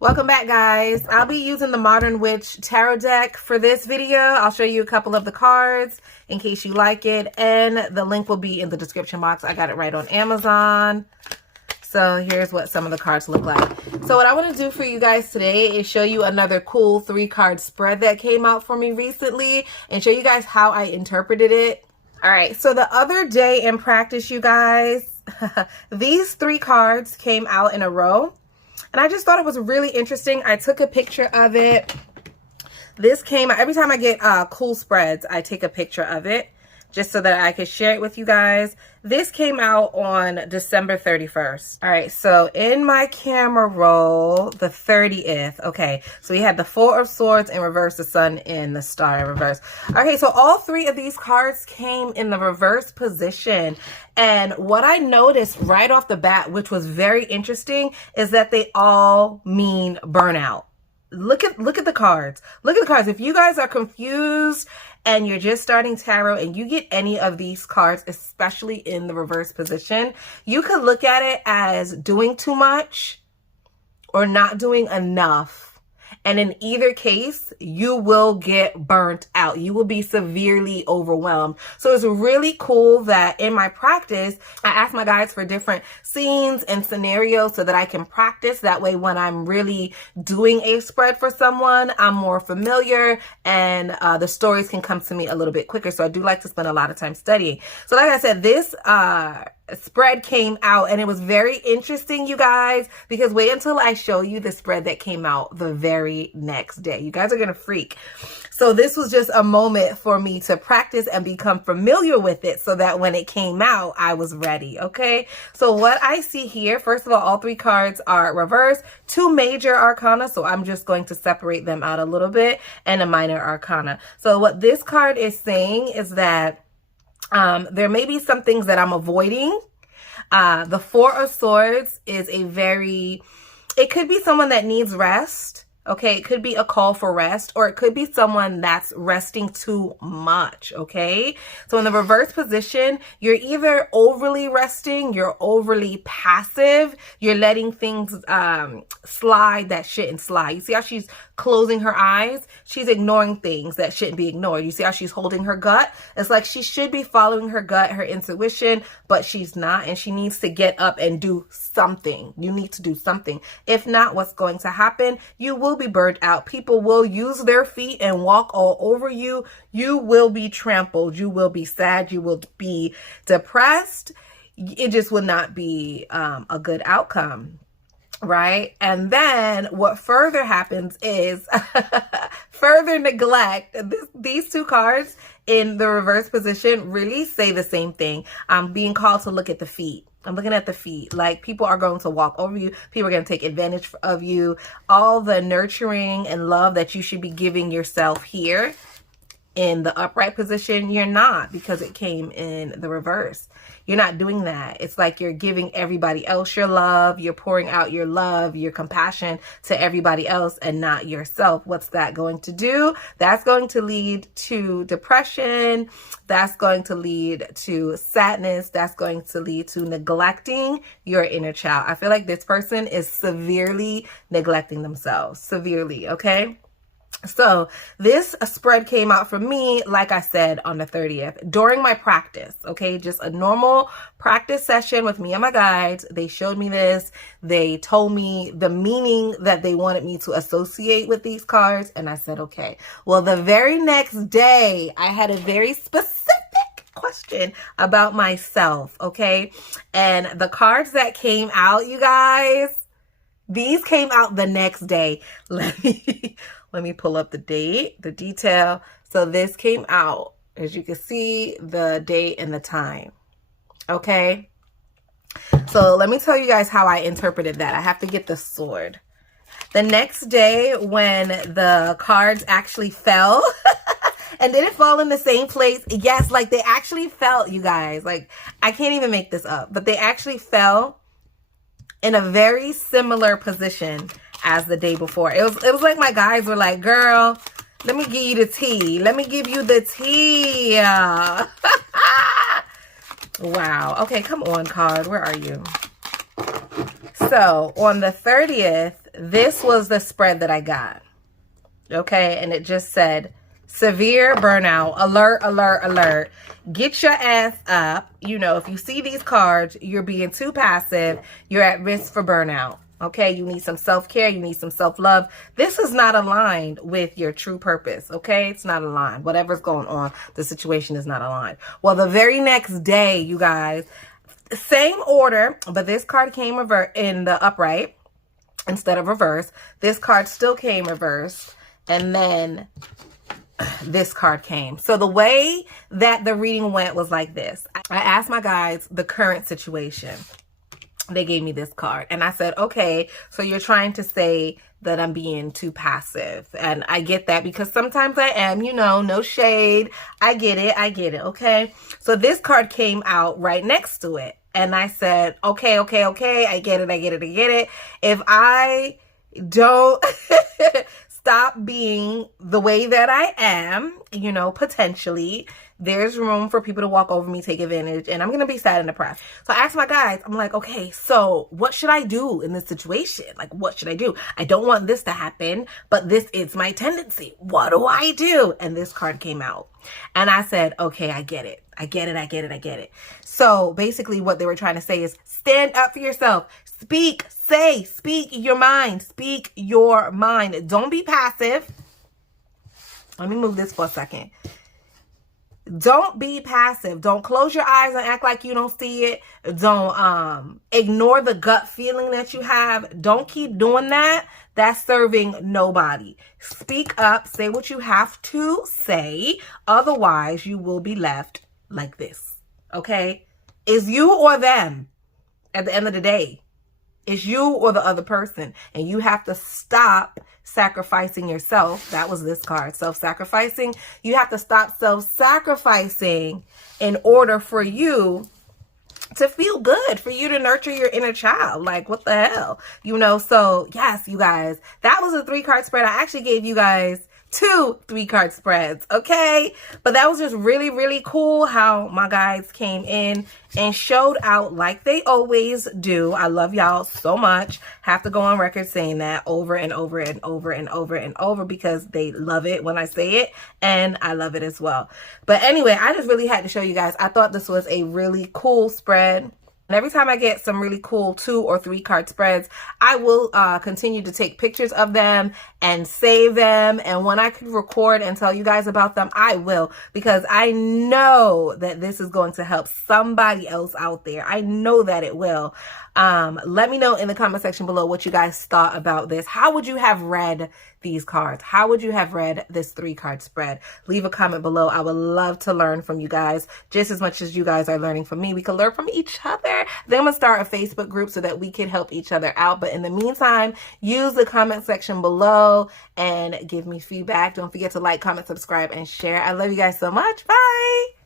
Welcome back, guys. I'll be using the Modern Witch Tarot deck for this video. I'll show you a couple of the cards in case you like it, and the link will be in the description box. I got it right on Amazon. So here's what some of the cards look like. So what I want to do for you guys today is show you another cool 3-card spread that came out for me recently and show you guys how I interpreted it. All right, so the other day in practice, you guys, these 3 cards came out in a row. And I just thought it was really interesting. I took a picture of it. This came out, every time I get cool spreads, I take a picture of it just so that I could share it with you guys. This came out on December 31st. All right, so in my camera roll, the 30th. Okay, so we had the 4 of Swords in reverse, the Sun in the Star in reverse. Okay, so all 3 of these cards came in the reverse position. And what I noticed right off the bat, which was very interesting, is that they all mean burnout. Look at the cards. Look at the cards. If you guys are confused and you're just starting tarot and you get any of these cards, especially in the reverse position, you could look at it as doing too much or not doing enough. And in either case, you will get burnt out. You will be severely overwhelmed. So it's really cool that in my practice, I ask my guides for different scenes and scenarios so that I can practice. That way, when I'm really doing a spread for someone, I'm more familiar and the stories can come to me a little bit quicker. So I do like to spend a lot of time studying. So like I said, this spread came out and it was very interesting, you guys, because wait until I show you the spread that came out the very next day. You guys are gonna freak. So this was just a moment for me to practice and become familiar with it so that when it came out, I was ready. Okay, so what I see here, first of all 3 cards are reversed, 2 major arcana, so I'm just going to separate them out a little bit, and a minor arcana. So what this card is saying is that there may be some things that I'm avoiding. The 4 of Swords is it could be someone that needs rest. Okay, it could be a call for rest, or it could be someone that's resting too much, okay? So in the reverse position, you're either overly resting, you're overly passive, you're letting things slide that shouldn't slide. You see how she's closing her eyes? She's ignoring things that shouldn't be ignored. You see how she's holding her gut? It's like she should be following her gut, her intuition, but she's not, and she needs to get up and do something. You need to do something. If not, what's going to happen? You will be burnt out. People will use their feet and walk all over you. You will be trampled. You will be sad. You will be depressed. It just will not be a good outcome. Right? And then what further happens is further neglect. These 2 cards in the reverse position really say the same thing. I'm being called to look at the feet. I'm looking at the feet. Like, people are going to walk over you. People are going to take advantage of you. All the nurturing and love that you should be giving yourself here in the upright position, you're not, because it came in the reverse. You're not doing that. It's like you're giving everybody else your love. You're pouring out your love, your compassion to everybody else and not yourself. What's that going to do? That's going to lead to depression. That's going to lead to sadness. That's going to lead to neglecting your inner child. I feel like this person is severely neglecting themselves. Severely, okay? So this spread came out for me, like I said, on the 30th during my practice. Okay, just a normal practice session with me and my guides. They showed me this. They told me the meaning that they wanted me to associate with these cards, and I said, okay. Well, the very next day, I had a very specific question about myself. Okay, and the cards that came out, you guys, these came out the next day. Let me pull up the date, the detail. So this came out, as you can see, the date and the time. Okay. So let me tell you guys how I interpreted that. I have to get the sword. The next day when the cards actually fell, and didn't fall in the same place. Yes, like they actually fell, you guys. Like, I can't even make this up, but they actually fell in a very similar position as the day before. It was like my guys were like, girl, let me give you the tea. Let me give you the tea. Wow. Okay, come on, card. Where are you? So on the 30th, this was the spread that I got. Okay, and it just said, severe burnout, alert, alert, alert. Get your ass up. You know, if you see these cards, you're being too passive. You're at risk for burnout. Okay, you need some self-care. You need some self-love. This is not aligned with your true purpose. Okay, it's not aligned. Whatever's going on, the situation is not aligned. Well, the very next day, you guys, same order, but this card came in the upright instead of reverse. This card still came reversed. And then this card came. So the way that the reading went was like this. I asked my guides the current situation. They gave me this card. And I said, okay, so you're trying to say that I'm being too passive. And I get that because sometimes I am, you know, no shade. I get it. I get it. Okay. So this card came out right next to it. And I said, okay. I get it. I get it. I get it. If I don't stop being the way that I am, you know, potentially, there's room for people to walk over me, take advantage, and I'm going to be sad and depressed. So I asked my guys, I'm like, okay, so what should I do in this situation? Like, what should I do? I don't want this to happen, but this is my tendency. What do I do? And this card came out. And I said, okay, I get it. I get it. So basically what they were trying to say is stand up for yourself. Speak your mind. Speak your mind. Don't be passive. Let me move this for a second. Don't be passive. Don't close your eyes and act like you don't see it. Don't ignore the gut feeling that you have. Don't keep doing that. That's serving nobody. Speak up. Say what you have to say. Otherwise, you will be left like this. Okay? It's you or them at the end of the day. It's you or the other person. And you have to stop sacrificing yourself. That was this card. Self-sacrificing. You have to stop self-sacrificing in order for you to feel good, for you to nurture your inner child. Like, what the hell? You know, so yes, you guys, that was a 3-card spread. I actually gave you guys 2 3-card spreads, okay? But that was just really, really cool how my guides came in and showed out like they always do. I love y'all so much. Have to go on record saying that over and over and over and over and over because they love it when I say it, and I love it as well. But anyway, I just really had to show you guys. I thought this was a really cool spread. And every time I get some really cool 2 or 3 card spreads, I will continue to take pictures of them and save them. And when I can record and tell you guys about them, I will, because I know that this is going to help somebody else out there. I know that it will. Let me know in the comment section below what you guys thought about this. How would you have read these cards? How would you have read this 3-card spread? Leave a comment below. I would love to learn from you guys just as much as you guys are learning from me. We can learn from each other. Then I'm going to start a Facebook group so that we can help each other out. But in the meantime, use the comment section below and give me feedback. Don't forget to like, comment, subscribe, and share. I love you guys so much. Bye.